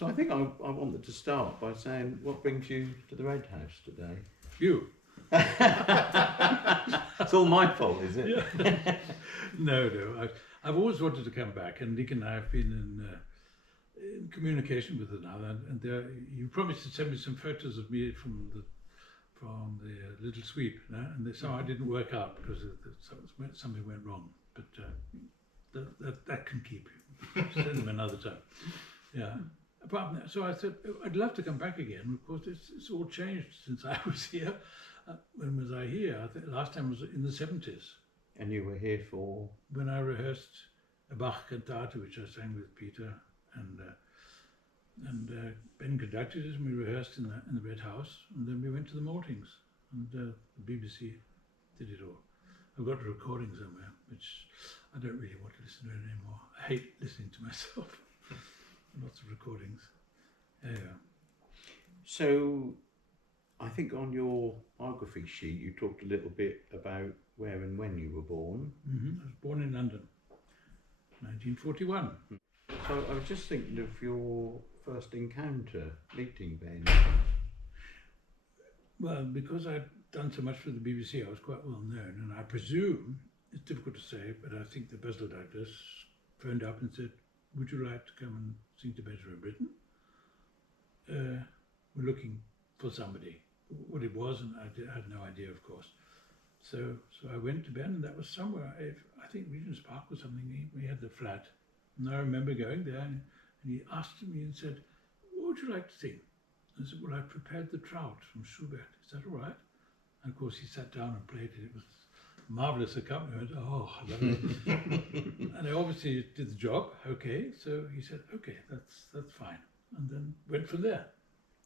So I think I wanted to start by saying, what brings you to the Red House today? You. It's all my fault, is it? Yeah. No. I've always wanted to come back, and Nick and I have been in communication with one another. And you promised to send me some photos of me from the little sweep, no? And they somehow didn't work out because something went wrong. But that can keep you. Send them another time. Yeah. Apart from that, so I said I'd love to come back again. Of course, it's all changed since I was here. When was I here? I think the last time was in the 70s. And you were here for? When I rehearsed a Bach cantate, which I sang with Peter, and Ben conducted it, and we rehearsed in the Red House, and then we went to the Maltings, and the BBC did it all. I've got a recording somewhere, which I don't really want to listen to it anymore. I hate listening to myself. Lots of recordings. Yeah. So, I think on your biography sheet you talked a little bit about where and when you were born. I was born in London, 1941. So I was just thinking of your first encounter meeting Ben. Well, because I'd done so much for the BBC, I was quite well known, and I presume, it's difficult to say, but I think the Basel Douglas phoned up and said, "Would you like to come and sing to Better in Britain? We're looking for somebody." What it was, and I had no idea, of course. So I went to Ben, and that was somewhere, I think Regent's Park or something. We had the flat, and I remember going there, and he asked me and said, "What would you like to sing?" I said, "Well, I prepared the Trout from Schubert. Is that all right?" And of course, he sat down and played it. It was a marvelous accompaniment. Oh, I love it. And I obviously did the job. Okay, so he said, "Okay, that's fine," and then went from there.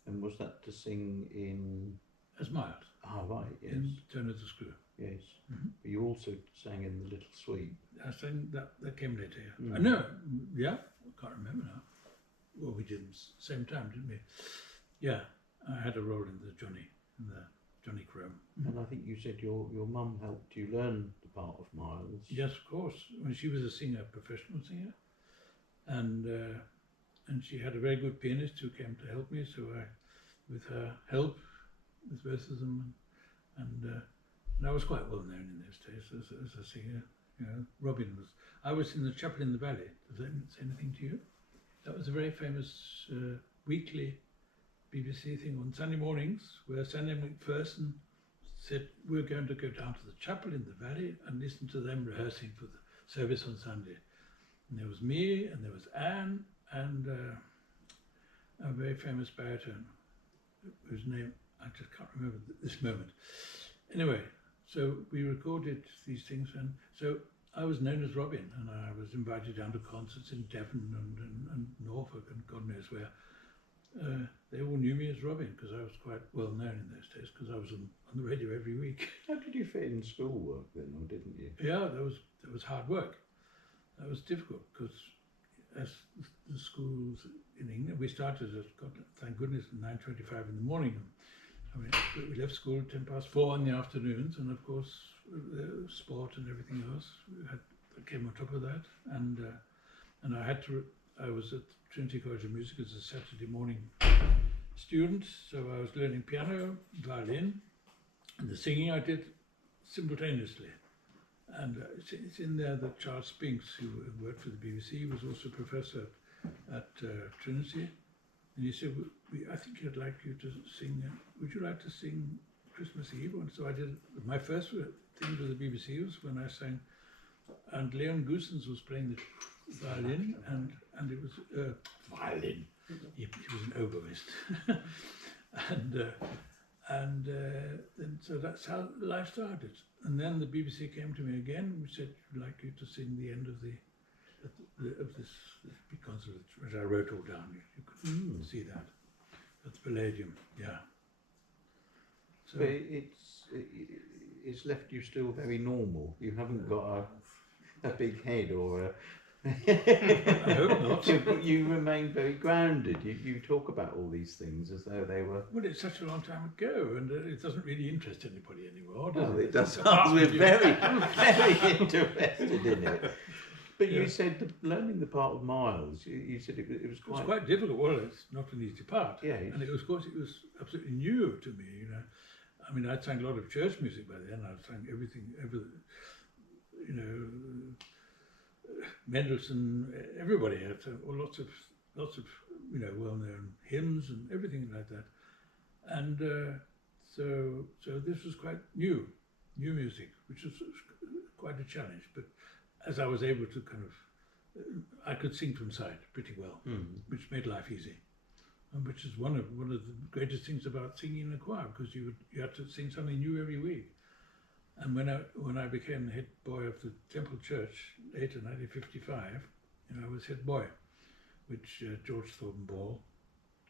And was that to sing in? As Miles. Ah, right, yes. In Turn of the Screw. Yes. But you also sang in The Little Sweep. I sang that came later, yeah. Mm. No, yeah, I can't remember now. Well, we did the same time, didn't we? Yeah, I had a role in the Johnny Chrome. And I think you said your mum helped you learn the part of Miles. Yes, of course. When she was a singer, a professional singer, and she had a very good pianist who came to help me. So with her help, with both of them, and I was quite well known in those days as a singer. You know, Robin was. I was in the Chapel in the Valley. Does that say anything to you? That was a very famous weekly BBC thing on Sunday mornings, where Sandy McPherson said, "We're going to go down to the chapel in the valley and listen to them rehearsing for the service on Sunday." And there was me, and there was Anne, and a very famous baritone, whose name I just can't remember at this moment. Anyway, so we recorded these things, and so I was known as Robin, and I was invited down to concerts in Devon and Norfolk and God knows where. They all knew me as Robin because I was quite well known in those days because I was on the radio every week. How did you fit in schoolwork then, or didn't you? Yeah, that was hard work. That was difficult because as the schools in England, we started at, thank goodness, at 9:25 in the morning. I mean, we left school at 4:10 in the afternoons, and of course, sport and everything else that came on top of that. And I was at Trinity College of Music as a Saturday morning student, so I was learning piano, violin, and the singing I did simultaneously. And it's in there that Charles Spinks, who worked for the BBC, was also a professor at Trinity. And he said, "I think he'd like you to sing, would you like to sing Christmas Eve?" And so I did. My first thing to the BBC was when I sang, and Leon Goossens was playing the violin, and it was violin. He was an oboist. and then so that's how life started. And then the BBC came to me again and said, "We'd like you to sing the end of this big concert," which I wrote all down. You could see that. That's Palladium, yeah. So But it's left you still very normal. You haven't got a big head or a... I hope not. You remain very grounded. You talk about all these things as though they were... Well, it's such a long time ago, and it doesn't really interest anybody anymore, does Well, it? it does. We're very, very interested in it. But Yeah. you said learning the part of Miles. You said it was It was quite. quite difficult. Well, it's not an easy part. Yeah. And it was, of course, it was absolutely new to me, you know. I mean, I'd sang a lot of church music by then. I'd sang everything, you know, Mendelssohn, everybody had lots of, you know, well-known hymns and everything like that. And so this was quite new music, which was quite a challenge. But as I was able to kind of, I could sing from sight pretty well, which made life easy. And which is one of the greatest things about singing in a choir, because you had to sing something new every week. And when I became head boy of the Temple Church later, 1955, you know, I was head boy, which George Thornton Ball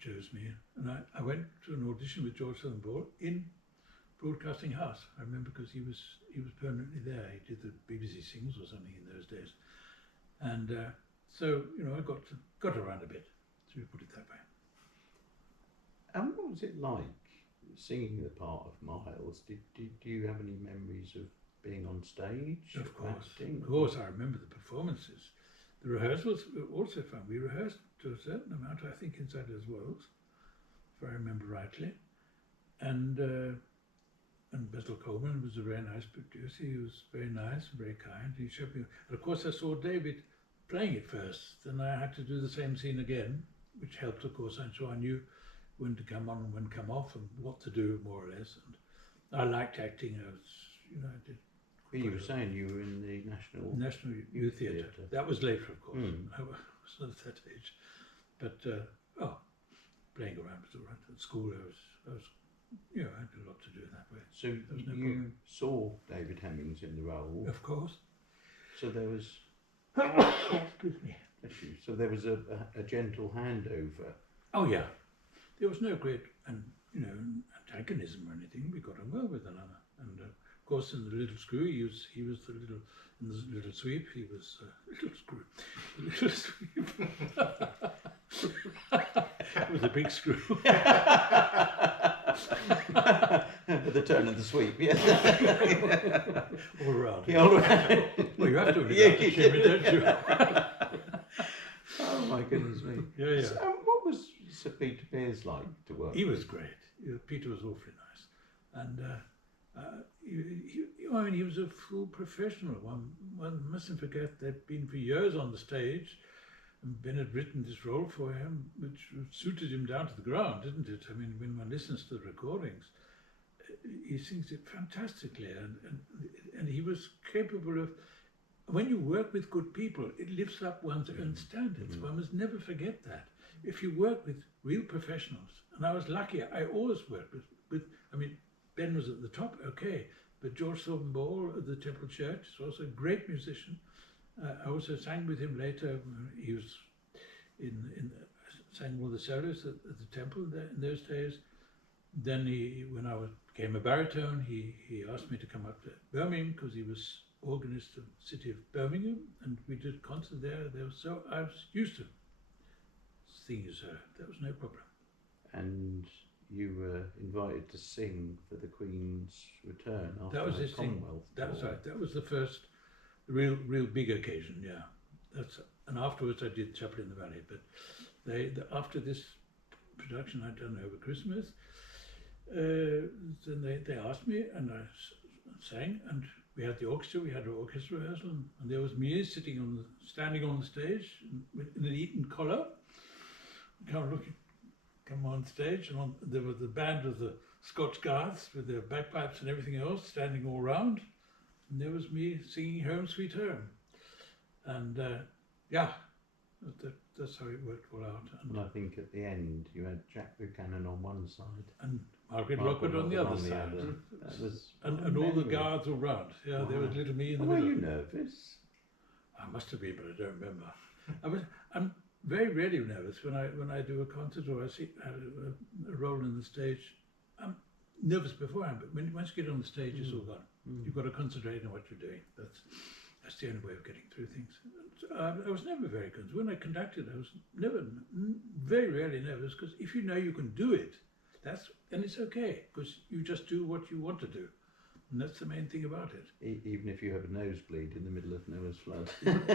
chose me, and I went to an audition with George Thornton Ball in Broadcasting House. I remember because he was permanently there. He did the BBC Sings or something in those days, and so you know I got around a bit, so we put it that way. And what was it like singing the part of Miles? Do you have any memories of being on stage? Of course, acting? of course, I remember the performances. The rehearsals were also fun. We rehearsed to a certain amount, I think, inside as well, if I remember rightly. And Basil Coleman was a very nice producer. He was very nice, very kind. He showed me. And of course, I saw David playing it first. Then I had to do the same scene again, which helped, of course. And so I knew when to come on and when to come off, and what to do more or less. And I liked acting. I did. But you were saying you were in the National Youth Theatre. That was later, of course. I was not at that age, but playing around was all right. At school, I was, I had a lot to do that way. So no you problem. saw David Hemmings in the role. Of course. So there was. Excuse me. So there was a gentle handover. Oh yeah, there was no great antagonism or anything. We got on well with one another, and of course in the Little Screw, he was the little. In the Little Sweep, he was Little Screw. The Little Sweep. With a big screw. With the turn of the sweep, yeah. All around. Yeah, all around. Well, you have to. Yeah, You shimmy, don't you? Oh my goodness me. Yeah. So, what was Sir Peter Pears like to work He with? was great. Peter was awfully nice, and he was a full professional. One mustn't forget they'd been for years on the stage, and Ben had written this role for him, which suited him down to the ground, didn't it? I mean, when one listens to the recordings, he sings it fantastically, and he was capable of. When you work with good people, it lifts up one's own standards. One must never forget that. If you work with real professionals, and I was lucky, I always worked with I mean, Ben was at the top, okay, but George Thornton Ball at the Temple Church is also a great musician. I also sang with him later. He was sang all the solos at the Temple in those days. Then when I became a baritone, he asked me to come up to Birmingham because he was organist of the city of Birmingham, and we did concert there. So I was used to singing, so that was no problem. And you were invited to sing for the Queen's return after That was the his thing. Commonwealth. That was War. right. That was the first real big occasion. Yeah, and afterwards I did Chapel in the Valley. But after this production I'd done over Christmas, then they asked me, and I sang, and we had the orchestra. We had an orchestra rehearsal, and there was me standing on the stage in an Eton collar, come on stage, and there was the band of the Scotch Guards with their bagpipes and everything else standing all round, and there was me singing Home Sweet Home, and that's how it worked all out. And I think at the end you had Jack Buchanan on one side And Margaret Lockwood on the other side, That was and all the guards all round. Yeah, Wow. there was little me in the Were middle. you nervous? I must have been, but I don't remember. I'm very rarely nervous when I do a concert or I see a role in the stage. I'm nervous beforehand, but once you get on the stage, it's all gone. You've got to concentrate on what you're doing. That's the only way of getting through things. I was never very concerned. When I conducted, I was very rarely nervous, because if you know you can do it, then it's okay, because you just do what you want to do. And that's the main thing about it. Even if you have a nosebleed in the middle of Noah's flood.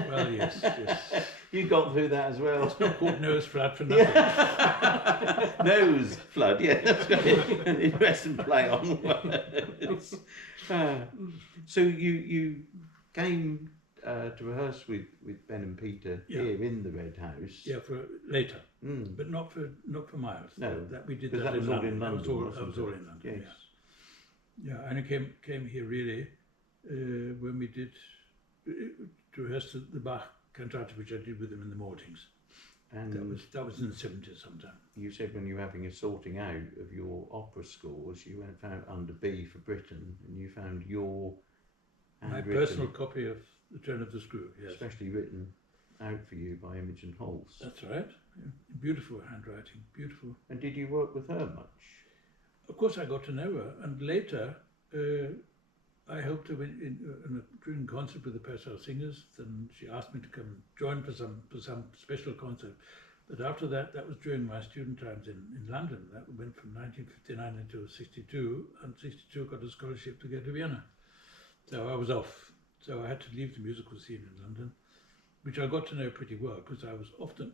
Well, yes, yes. You got through that as well. It's not called Noah's flood for nothing. Nose flood, yeah. That's right. An interesting play on words. So you came to rehearse with Ben and Peter here in the Red House. Yeah, for later, Mm. but not for Miles. No, that we did because that, that was in all in London. That was all in London. Yes. Yeah, and I came here really when we did to rehearse the Bach cantata, which I did with them in the Maltings. And That was in the 70s sometime. you said when you were having a sorting out of your opera scores, you went found under B for Britain, and you found your My handwritten, personal copy of The Turn of the Screw. Yes, especially written out for you by Imogen Holst. that's right. Yeah. Beautiful handwriting, beautiful. And did you work with her much? Of course, I got to know her, and later I helped her in a during concert with the Fairhust singers. Then she asked me to come join for some special concert. But after that, that was during my student times in London. That went from 1959 until 62, and 62 got a scholarship to go to Vienna. So I was off. So I had to leave the musical scene in London, which I got to know pretty well because I was often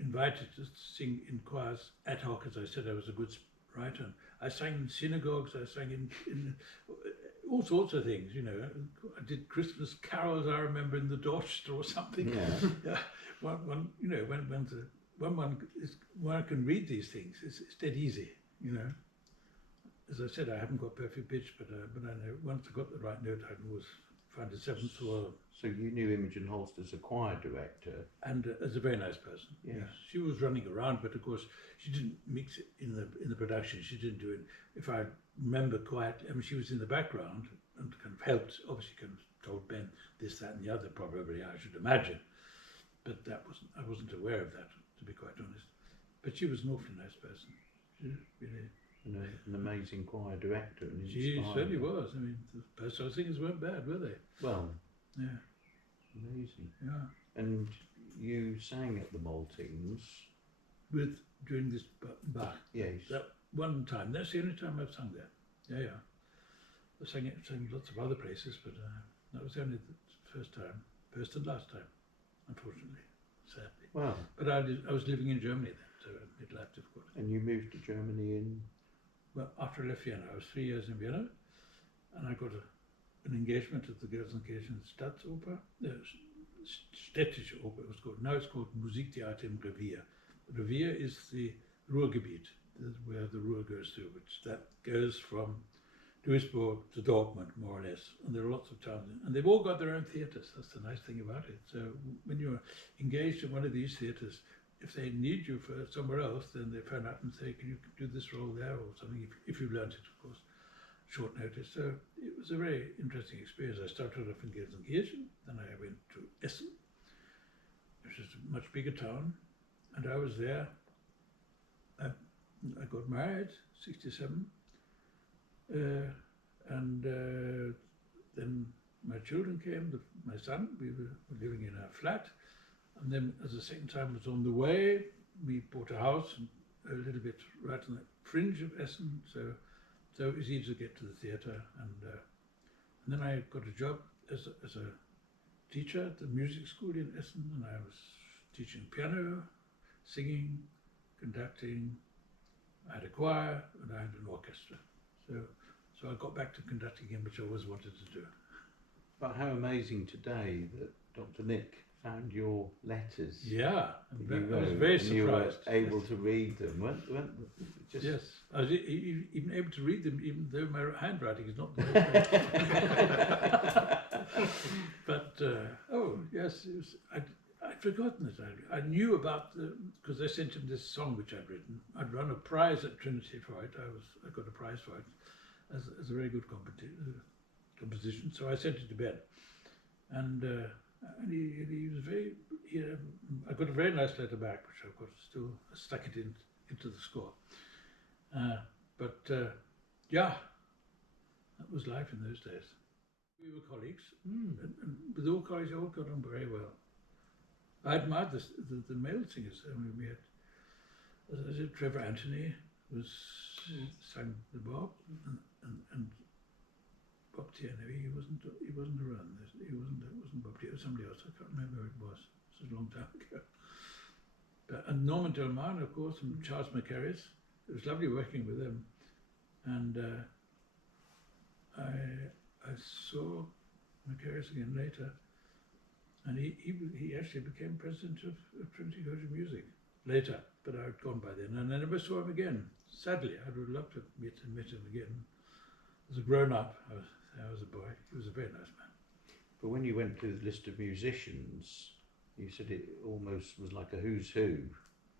invited to sing in choirs ad hoc. As I said, I was a good writer. And I sang in synagogues, I sang in all sorts of things, you know. I did Christmas carols, I remember, in the Dorchester or something. Yeah. Yeah. One, you know, when one can read these things, it's dead easy, you know. As I said, I haven't got perfect pitch, but I know once I got the right note, I can always find a seventh or. So you knew Imogen Holst as a choir director. And as a very nice person. Yes. Yeah. She was running around, but of course she didn't mix it in the production. She didn't do it. If I remember quite, I mean, she was in the background and kind of helped. Obviously, kind of told Ben this, that, and the other. Probably, I should imagine. But I wasn't aware of that, to be quite honest. But she was an awfully nice person. She really. And an amazing choir director. And She certainly inspiring. was. I mean, the Fairhust singers weren't bad, were they? Well, Yeah. amazing. Yeah. And you sang at the Maltings. During this Bach. Yes. That one time. That's the only time I've sung there. Yeah, yeah. I sang lots of other places, but that was only the first and last time, unfortunately, sadly. Wow. But I was living in Germany then, so it made life difficult. And you moved to Germany in. Well, after I left Vienna, I was 3 years in Vienna, and I got an engagement at the Gelsenkirchen Staatsoper, Städtische Oper it was called. Now it's called Musiktheater im Revier. Revier is the Ruhrgebiet, where the Ruhr goes through, which that goes from Duisburg to Dortmund, more or less. And there are lots of towns, and they've all got their own theatres. That's the nice thing about it. So when you're engaged in one of these theatres, if they need you for somewhere else, then they phone up and say, "Can you do this role there or something?" If you've learned it, of course, short notice. So it was a very interesting experience. I started off in Gelsenkirchen, then I went to Essen, which is a much bigger town, and I was there. I got married, 67, and then my children came. My son, we were living in a flat. And then, as the second time was on the way, we bought a house a little bit right on the fringe of Essen, so it was easy to get to the theatre. And then I got a job as a teacher at the music school in Essen, and I was teaching piano, singing, conducting. I had a choir and I had an orchestra. So I got back to conducting again, which I always wanted to do. But how amazing today that Dr. Nick found your letters. Yeah, that you I was wrote, very and you were surprised. able to read them. Just Yes, I was even able to read them, even though my handwriting is not the best. But oh yes, it was, I'd forgotten it. I knew about because I sent him this song which I'd written. I'd run a prize at Trinity for it. I got a prize for it as a very good composition. So I sent it to Ben, and he was very. I got a very nice letter back, which I've got still stuck it into the score. Yeah, that was life in those days. We were colleagues, and with all colleagues, all got on very well. I admired the male singers. I mean, we had, as I said, Trevor Anthony sang the Bob, and Bob Tierney. He wasn't around. It wasn't Bob Tierney. It was somebody else. I can't remember who it was. It was a long time ago. And Norman Delman, of course, and Charles Macarius. It was lovely working with them. And I saw Macarius again later, and he actually became president of Trinity College of Music later, but I had gone by then, and I never saw him again. Sadly, I would love to have met him again. As a grown-up, I was a boy. He was a very nice man. But when you went to the list of musicians, you said it almost was like a who's who.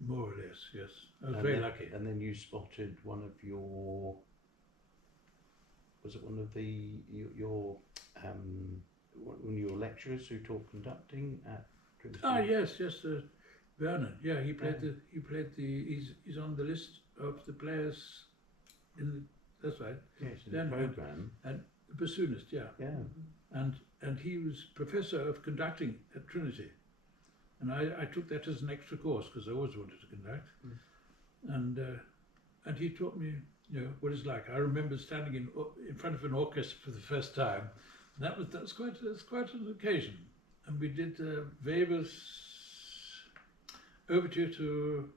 More or less, yes. I was very lucky. And then you spotted one of your, was it one of your one of your lecturers who taught conducting at Trinity? Ah, yes, Vernon. Yeah, he played he's on the list of the players that's right. Yes, in the programme. And the bassoonist, yeah. Yeah. And he was professor of conducting at Trinity. And I took that as an extra course because I always wanted to conduct. And he taught me, what it's like. I remember standing in front of an orchestra for the first time. And that's quite an occasion. And we did Weber's overture to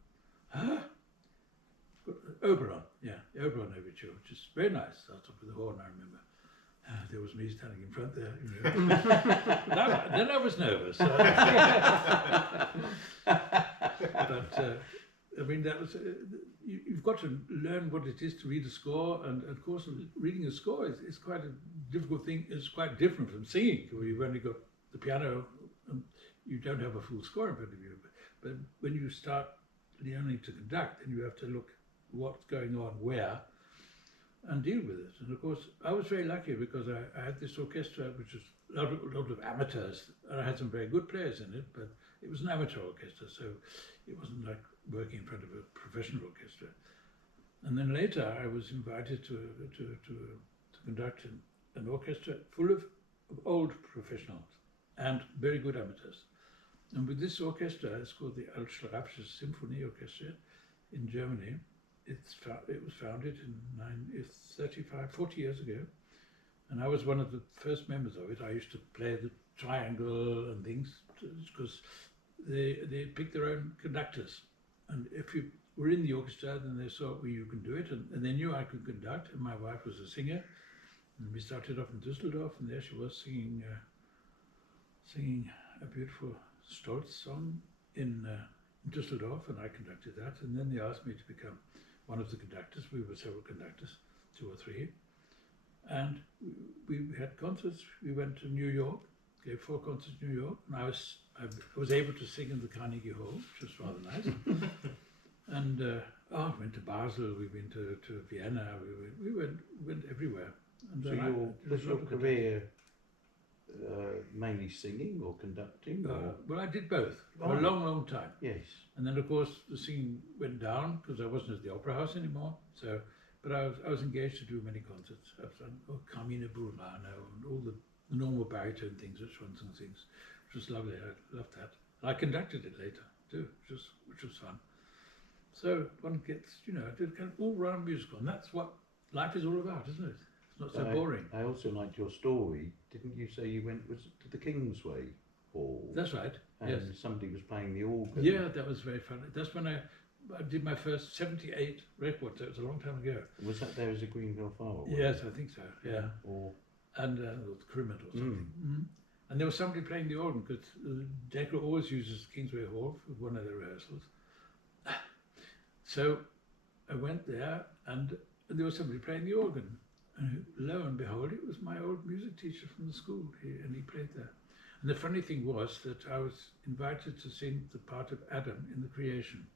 Oberon. Yeah, the Oberon overture, which is very nice. Starts off with the horn, I remember. There was me standing in front there. Then I was nervous. But I mean, that was you've got to learn what it is to read a score, and of course, reading a score is quite a difficult thing. It's quite different from singing, where you've only got the piano and you don't have a full score in front of you. But when you start learning to conduct, then you have to look what's going on where, and deal with it. And of course, I was very lucky because I had this orchestra, which was a lot of amateurs, and I had some very good players in it, but it was an amateur orchestra, so it wasn't like working in front of a professional orchestra. And then later, I was invited to conduct an orchestra full of old professionals and very good amateurs. And with this orchestra, it's called the Altschlaraffische Symphony Orchestra in Germany. It was founded in 40 years ago, and I was one of the first members of it. I used to play the triangle and things because they picked their own conductors, and if you were in the orchestra, then they saw, well, you can do it, and they knew I could conduct. And my wife was a singer, and we started off in Düsseldorf, and there she was singing a beautiful Stolz song in Düsseldorf, and I conducted that. And then they asked me to become one of the conductors. We were several conductors, 2 or 3, and we had concerts. We went to New York, gave 4 concerts in New York, and I was able to sing in the Carnegie Hall, which was rather nice. And we went to Basel, we went to Vienna, we went everywhere. And so was your career mainly singing or conducting? Well, I did both for a long, long time. Yes. And then, of course, the singing went down because I wasn't at the Opera House anymore. So, but I was engaged to do many concerts. I've done Carmina Burano and all the normal baritone things, which was lovely. I loved that. And I conducted it later too, which was fun. So one gets, I did kind of all-round musical, and that's what life is all about, isn't it? It's not so boring. I also liked your story. Didn't you say you went to the Kingsway Hall? That's right. And yes. Somebody was playing the organ. Yeah, that was very fun. That's when I did my first 78 record. So it was a long time ago. Was that there as a Greenville Flower? Yes, I think so. Yeah. And the Crewment or something. Mm-hmm. And there was somebody playing the organ because Decca always uses Kingsway Hall for one of their rehearsals. So I went there, and there was somebody playing the organ. And lo and behold, it was my old music teacher from the school, and he played there. And the funny thing was that I was invited to sing the part of Adam in the Creation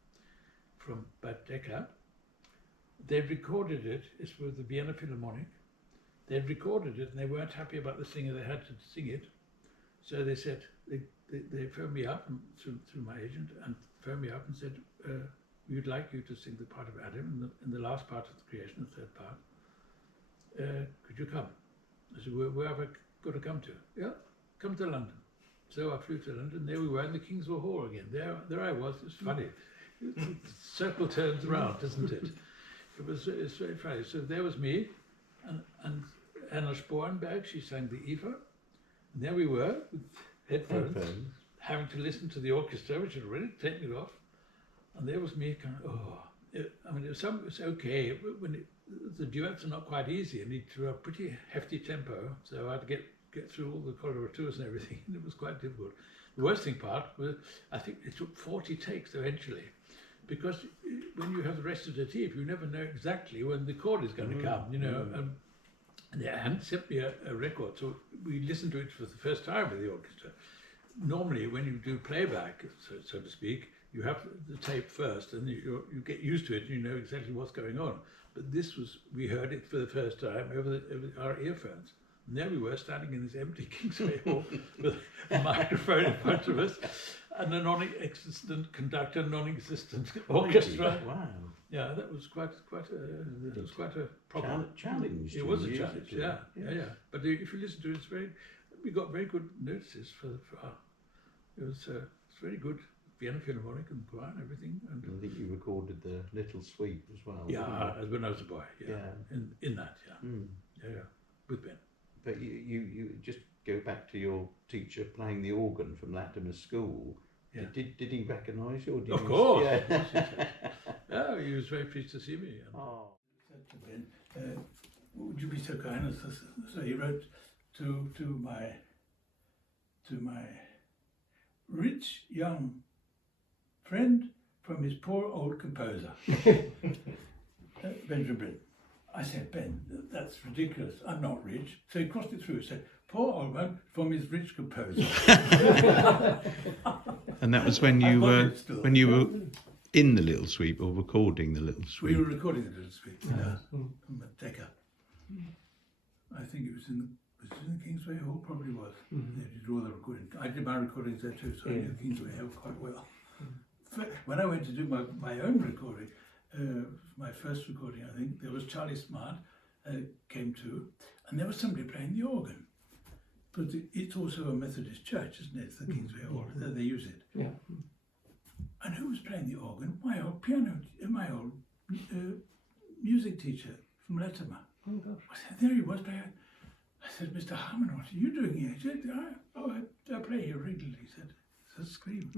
from Bad Decca. They'd recorded it, it's with the Vienna Philharmonic. They'd recorded it, and they weren't happy about the singer, they had to sing it. So they said, they phoned me up through my agent, and phoned me up and said, we'd like you to sing the part of Adam in the last part of the Creation, the third part. Could you come? I said, where have I got to come to? Yeah, come to London. So I flew to London. There we were in the Kingswell Hall again. There I was. It's funny. The circle turns around, doesn't it? It's very funny. So there was me, and Anna Sporenberg, she sang the Eva. And there we were with headphones, having to listen to the orchestra, which had already taken it off. And there was me kind of, I mean, it was okay. The duets are not quite easy, and need to a pretty hefty tempo, so I had to get through all the coloratures and everything, and it was quite difficult. The worst thing part was, I think it took 40 takes eventually, because when you have the recitative, you never know exactly when the chord is going to come, you know. And they hadn't sent me a record, so we listened to it for the first time with the orchestra. Normally, when you do playback, so to speak, you have the tape first, and you get used to it, and you know exactly what's going on. But this was, we heard it for the first time over our earphones. And there we were, standing in this empty Kingsway Hall with a microphone in front of us, and a non-existent conductor, non-existent orchestra. Wow. Yeah, that was quite a problem. Challenge. It was a challenge. Yeah. But if you listen to it, we got very good notices for our. It's very good. Vienna Philharmonic and choir and everything. And I think you recorded the Little Sweep as well. Yeah, when I was a boy. Yeah. In that. Yeah. Yeah. With Ben. But you just go back to your teacher playing the organ from Latimer School. Yeah. Did he recognise you? Or did of course. Yeah, he was very pleased to see me. Oh. Would you be so kind as so he wrote to my rich young friend from his poor old composer, Benjamin Britten. I said, Ben, that's ridiculous. I'm not rich. So he crossed it through and said, poor old man from his rich composer. And that was when you were in the Little Sweep or recording the Little Sweep? We were recording the Little Sweep, from Decca. I think it was in the Kingsway Hall, probably was. They did all the recording. I did my recordings there too, so I knew the Kingsway Hall quite well. When I went to do my own recording, my first recording, I think, there was Charlie Smart came to, and there was somebody playing the organ. But it's also a Methodist church, isn't it? It's the Kingsway Hall, they use it. Yeah. And who was playing the organ? My old music teacher from Latimer. Oh gosh. I said, there he was playing. I said, Mr. Harmon, what are you doing here? He said, I play here regularly. He said, it's a scream.